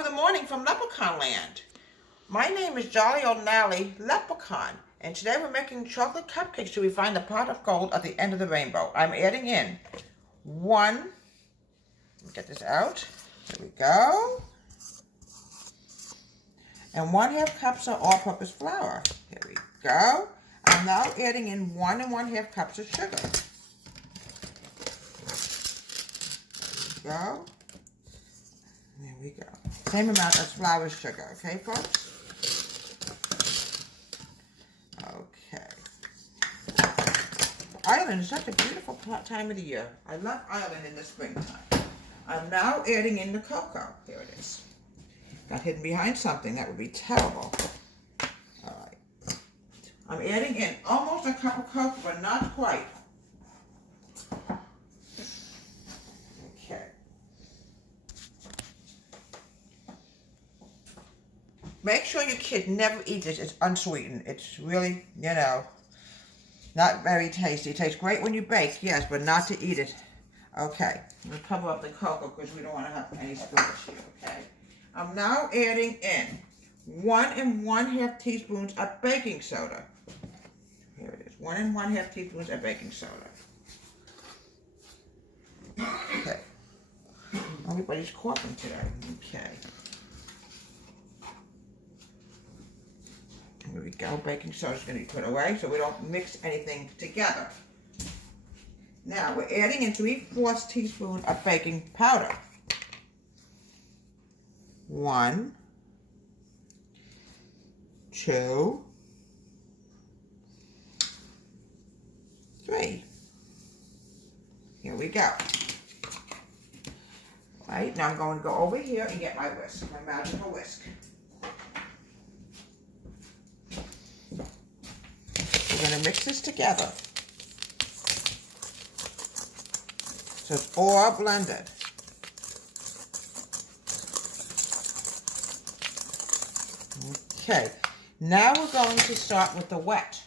of the morning from Leprechaun Land. My name is Jolly Old Nally Leprechaun, and today we're making chocolate cupcakes till we find the pot of gold at the end of the rainbow. I'm adding in let me get this out, there we go, and 1/2 cups of all-purpose flour. Here we go. I'm now adding in 1 1/2 cups of sugar. There we go. There we go. Same amount as flour as sugar, okay, folks? Okay. Ireland is such a beautiful time of the year. I love Ireland in the springtime. I'm now adding in the cocoa. Here it is. Got hidden behind something. That would be terrible. All right. I'm adding in almost a cup of cocoa, but not quite. Okay. Make sure your kid never eats it. It's unsweetened. It's really, not very tasty. It tastes great when you bake, yes, but not to eat it. Okay, I'm going to cover up the cocoa because we don't want to have any spillage here, okay? I'm now adding in 1 1/2 teaspoons of baking soda. Here it is, 1 1/2 teaspoons of baking soda. Okay. Everybody's coughing today, okay. Here we go, baking soda is going to be put away so we don't mix anything together. Now we're adding in 3/4 teaspoon of baking powder. 1, 2, 3. Here we go. Right, now I'm going to go over here and get my whisk, my magical whisk. We're going to mix this together so it's all blended. Okay, now we're going to start with the wet.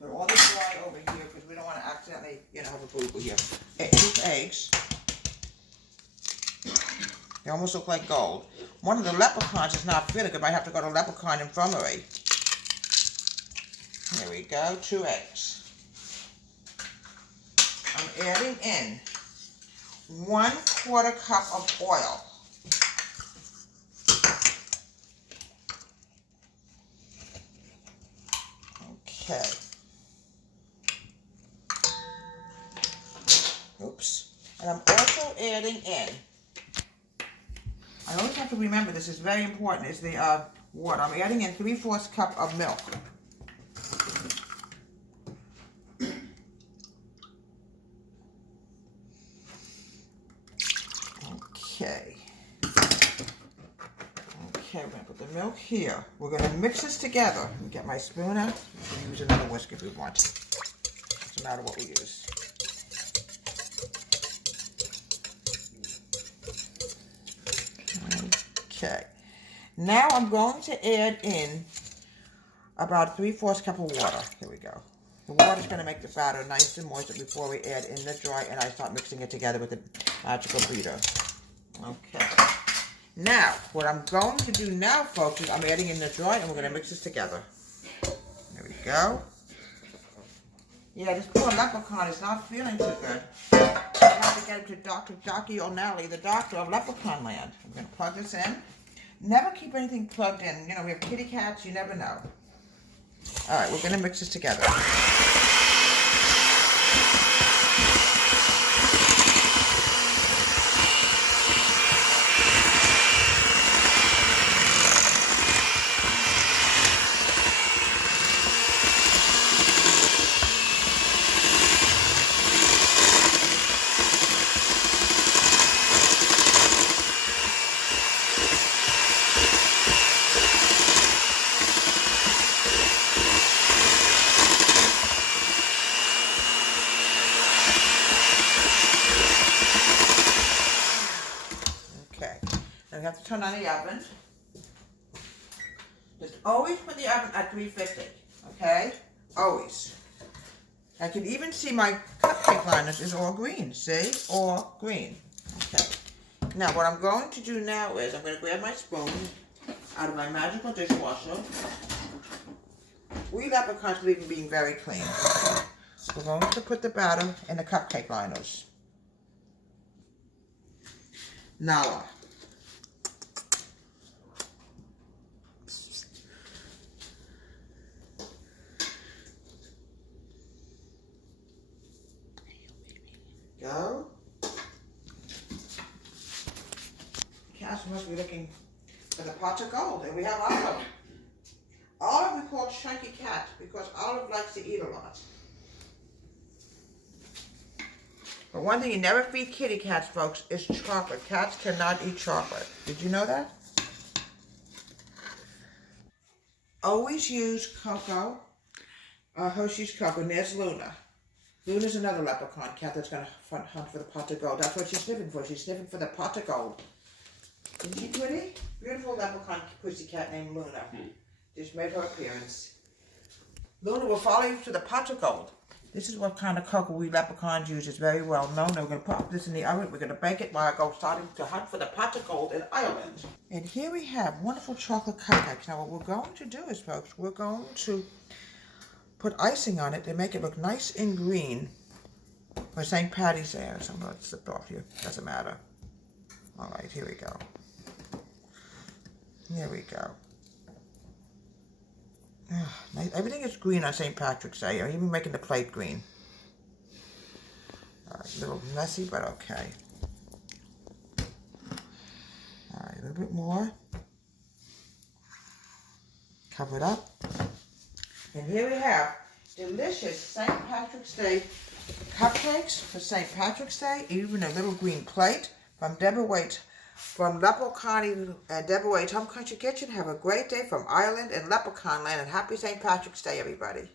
Put all the dry over here because we don't want to accidentally, have a boo-boo here. 2 eggs. They almost look like gold. One of the leprechauns is not feeling good. I might have to go to Leprechaun Infirmary. There we go, 2 eggs. I'm adding in 1/4 cup of oil. Okay. Oops. And I'm also adding in, I always have to remember this is very important, is the water. I'm adding in 3/4 cup of milk. Okay. Okay, we're going to put the milk here. We're going to mix this together. Let me get my spoon out. We can use another whisk if we want. Doesn't matter what we use. Okay. Now I'm going to add in about 3/4 cup of water. Here we go. The water is going to make the batter nice and moist before we add in the dry and I start mixing it together with the magical beater. Okay. Now, what I'm going to do now, folks, is I'm adding in the dry and we're going to mix this together. There we go. Yeah, this poor leprechaun is not feeling too good. I have to get him to Dr. Jockey O'Nally, the doctor of Leprechaun Land. I'm going to plug this in. Never keep anything plugged in. We have kitty cats, you never know. All right, we're going to mix this together. We have to turn on the oven. Just always put the oven at 350, okay? Always. I can even see my cupcake liners is all green, see? All green. Okay. Now, what I'm going to do now is I'm going to grab my spoon out of my magical dishwasher. We leprechauns believe in being very clean. We're going to put the batter in the cupcake liners. Nala. Go. Cats must be looking for the pots of gold, and we have Olive. Olive we call Chunky Cat because Olive likes to eat a lot. But one thing you never feed kitty cats, folks, is chocolate. Cats cannot eat chocolate. Did you know that? Always use cocoa, Hershey's cocoa. And there's Luna. Luna's another leprechaun cat that's going to hunt for the pot of gold. That's what she's sniffing for. She's sniffing for the pot of gold. Isn't she pretty? Beautiful leprechaun pussycat named Luna. Just made her appearance. Luna will follow you to the pot of gold. This is what kind of cocoa we leprechauns use. It's very well known. We're going to pop this in the oven. We're going to bake it while I go starting to hunt for the pot of gold in Ireland. And here we have wonderful chocolate cupcakes. Now what we're going to do is, folks, we're going to put icing on it to make it look nice and green for St. Paddy's Day. So I'm going to slip off here. Doesn't matter. All right, here we go. Here we go. Everything is green on St. Patrick's Day. I'm even making the plate green. A little messy, but okay. All right, a little bit more. Cover it up. And here we have delicious St. Patrick's Day cupcakes for St. Patrick's Day, even a little green plate from Deborah Waite, from Leprechaun and Deborah Waite's Home Country Kitchen. Have a great day from Ireland and Leprechaun Land, and happy St. Patrick's Day, everybody.